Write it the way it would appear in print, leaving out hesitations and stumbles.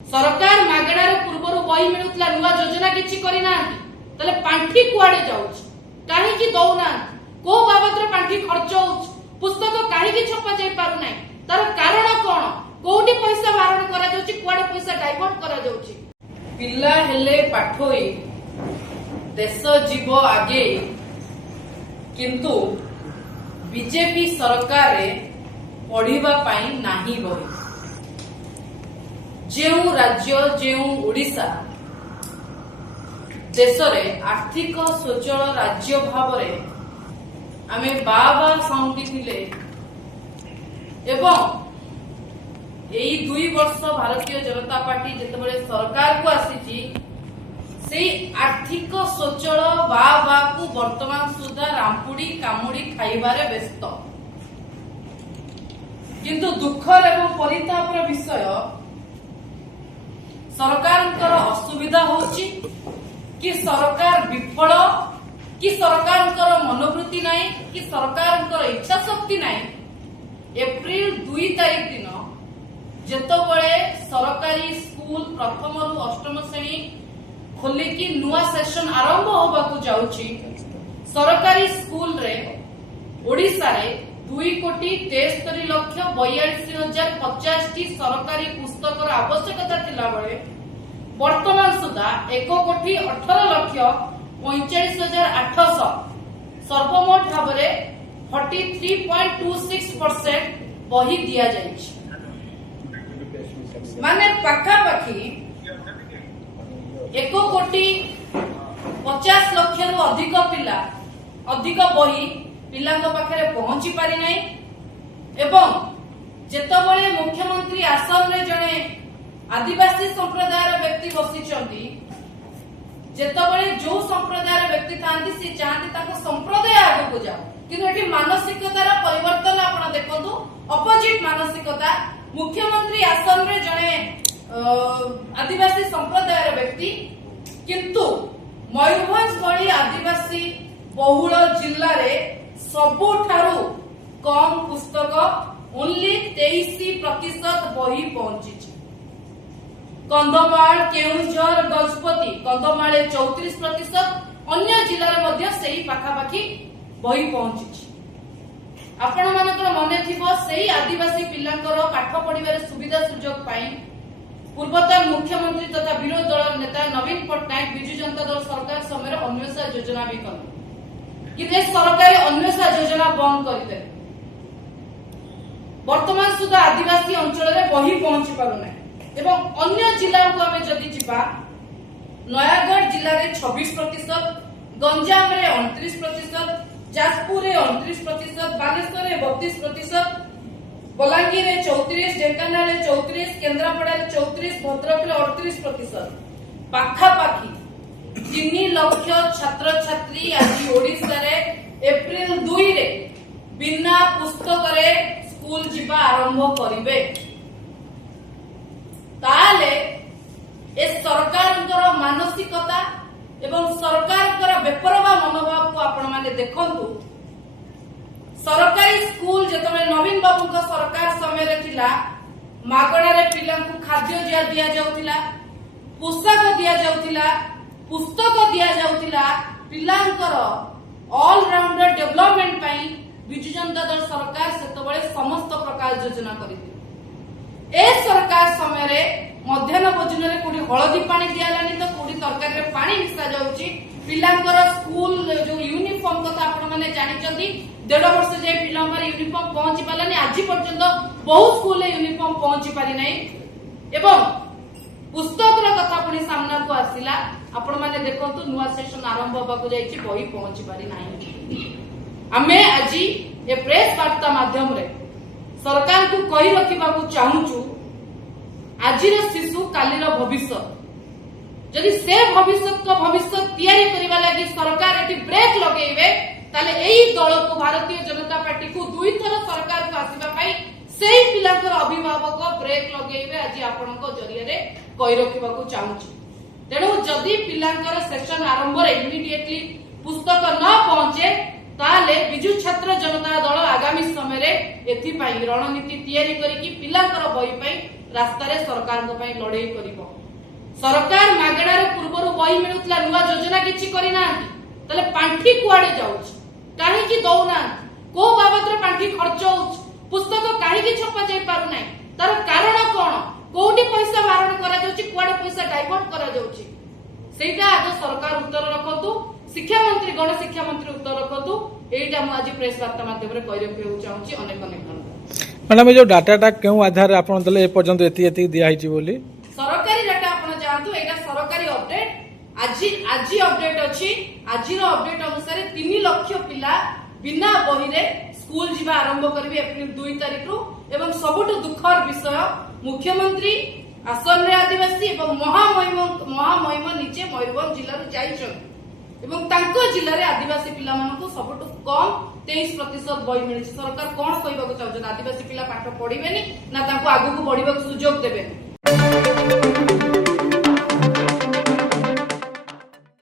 सरकार मागणार पूर्वर बही मिलुतला नुआ योजना किछि करि नांती तले पांठी कुआडे जाउछ काहे कि दौना को बाबतरे पांठी खर्च होउछ पुस्तक काहे कि छपा जाय पारु नै तार कारण कोन कोउटी पैसा बारण करा जाउछि कुआडे पैसा डाइवर्ट करा जाउछि पिल्ला हेले पाठोई देश जीव आगे किंतु बीजेपी सरकार पढ़िबा पाई नाही बही जेउ राज्य जेउ ओडिशा देश रे आर्थिक स्वचल राज्य भावरे आमे बाबा साउंडी थिले एवं एई 2 वर्ष भारतीय जनता पार्टी जेतेबेले सरकार को आसीची से आर्थिक स्वचल बाबा को वर्तमान सुधा रामपुड़ी कामुड़ी खाइबारे व्यस्त किंतु दुखर एवं परितापर विषय सरकार असुविधा होची कि सरकार विफल कि सरकार मनोवृत्ति नहीं कि सरकार इच्छा शक्ति नहीं एप्रिल 2 तारीख दिन जेतबळे सरकारी स्कूल प्रथम रु अष्टम श्रेणी खोलिकी नुआ सेशन आरंभ होबाकू जाउची सरकारी स्कूल रे ओडिसा रे 2,43,42,50 टी सरकारी पुस्तक आवश्यकता थिला बळे वर्तमान सुधा 1,18,45,800 सर्वमोट भाबरे 43.26% बही दिया जायछि माने पाखा पाखी 1,50,00,000 रु अधिक पिला अधिक बही पिलांग पाखरे पहुंची पारि नै एवं जेतबळे मुख्यमंत्री आसन रे जणे आदिवासी संप्रदायर व्यक्ति बसिचंती जेतबळे जो संप्रदायर व्यक्ति थांती से चाहती ताको संप्रदाय आगु को जाओ किंतु एठी मानसिकतार परिवर्तन आपण देखंतु अपोजिट मानसिकता मुख्यमंत्री आसन रे जणे आदिवासी संप्रदायर व्यक्ति किंतु मयूरभंज भली आदिवासी बहुल जिल्ला रे सबुठारु कम पुस्तक ओनली 23% बही पहुंची कंधमाल केउझर गजपति कंधमाले 34% अन्य जिल्ला रे मध्य सेही पाखापाखी बही पहुंची आपण मानकर मने थिबो सेही आदिवासी पिलांकर पाठ पढिबारे सुविधा सुजोग पाई पूर्वतन मुख्यमंत्री तथा विरोधी दल नेता नवीन पटनायक बिजू जनता दल सरकार समय अन्वेषा योजना भी कल कि सरकारी अन्वेषा योजना बंद करदे वर्तमान सुधा आदिवासी अंचल रे बही पहुंची पारुना एवं अन्य जिला को आमे जदि जिबा नयागढ़ जिला रे 26% गंजाम रे 29% जाजपुर रे 29% बालेश्वर रे 32% बलांगीर रे 34 ढेंकानाल रे 34 केंद्रापड़ा रे 34 भद्रक रे 38% पाखा पाखी 3 लाख छात्र छात्री आज ओडिसा रे एप्रिल 2 रे बिना पुस्तक रे स्कूल जिबा आरंभ करिवे ताले ए सरकारଙ୍କର मानसिकता एवं सरकारଙ୍କର बेपरवा मनोभाव को आपण माने देखंतु सरकारी स्कूल जेतबे नवीन बाबूଙ୍କ सरकार समय रे थिला मागणा रे पिलांकु खाद्य दिया जाउथिला पोशाक दिया जाउथिला पुस्तक दिया जाउथिला पिलांकर ऑल राउंडर डेवलपमेंट पाई बिजू जनता दल सरकार सेतबळे समस्त प्रकार योजना करिथि ए सरकार समय रे मध्याह्न भोजन रे कोडी हळदी पानी दियालानी तो कोडी तरकारी रे पानी मिसा जाउची पिलांकर स्कूल जो यूनिफॉर्म कथा आपण माने जानिचंती 1.5 वर्ष जे पिलांकर यूनिफॉर्म पहुंची पालानी आज पर्यंत बहुत स्कूल रे यूनिफॉर्म पहुंची पारि नै एवं पुस्तक रो कथा पुनी सामना को आसिला आपण माने देखंतु नुवा सेशन आरंभ होबा को जाईची बही पहुंची पारि नै आमे आजी ए प्रेस वार्ता माध्यम रे सरकार को कही रखिबा को चाहूचु आजिर शिशु कालीर भविष्य जदि से भविष्य को भविष्य तैयारी करिबा लागि सरकार एटी ब्रेक लगेइबे ताले एई दल को भारतीय जनता पार्टी को 2 थर सरकार को आसीबा पई सेही पिलाकर अभिभावक ब्रेक लगेइबे आजि आपनक जरिया रे कही रखिबा को चाहूचु तेणु जदि पिलाकर सेशन आरंभ रे इमिडिएटली पुस्तक न पहुंचे ताले बिजू छात्र जनता दल आगामी समय रे एथि पई रणनीति तैयारी करिकी पिलाकर बही पई रास्तार सरकार लड़े कर सरकार मागणार पूर्वर बही मिलूला नुआ योजना किसी करना पांठी कुआड़े जाऊँ कहीं दौना को बाबद पांठी खर्च हो पुस्तक कहीं छपा जाई पारु नाही तार कारण कौन कोठी पैसा मारण करा जाउची कुआडे पैसा डाइवर्ट करा जाउची सेटा आज सरकार उत्तर रखतु शिक्षा मंत्री गण शिक्षा मंत्री उत्तर रखतु एटा मु आज प्रेस वार्ता माध्यम रे कहि रखियो चाहूची अनेक अनेक मैडम जो डाटाटा क्यों आधार आपण दले ए पर्यंत एति दिया हिची बोली सरकारी डाटा आपण जानतु एटा सरकारी अपडेट आज अपडेट अछि आजिर अपडेट अनुसार 3 लाख पिला बिना बही रे स्कूल जीवा आरंभ करिवे एप्रिल 2 तारिख रु एवं सबुठ दुखर विषय मुख्यमंत्री आसन रे आदिवासी एवं महामहिम निजे मयूरभंज जिल्ला रे जाइछन एवं तांको जिल्ला रे आदिवासी पिला मानको सबुठ कम 23% बही मिली सरकार कोन कहबाक चाहछन आदिवासी पिला पाठ पढिबेनी ना तांको आगु को बढ़िबाक सुयोग देबेनी।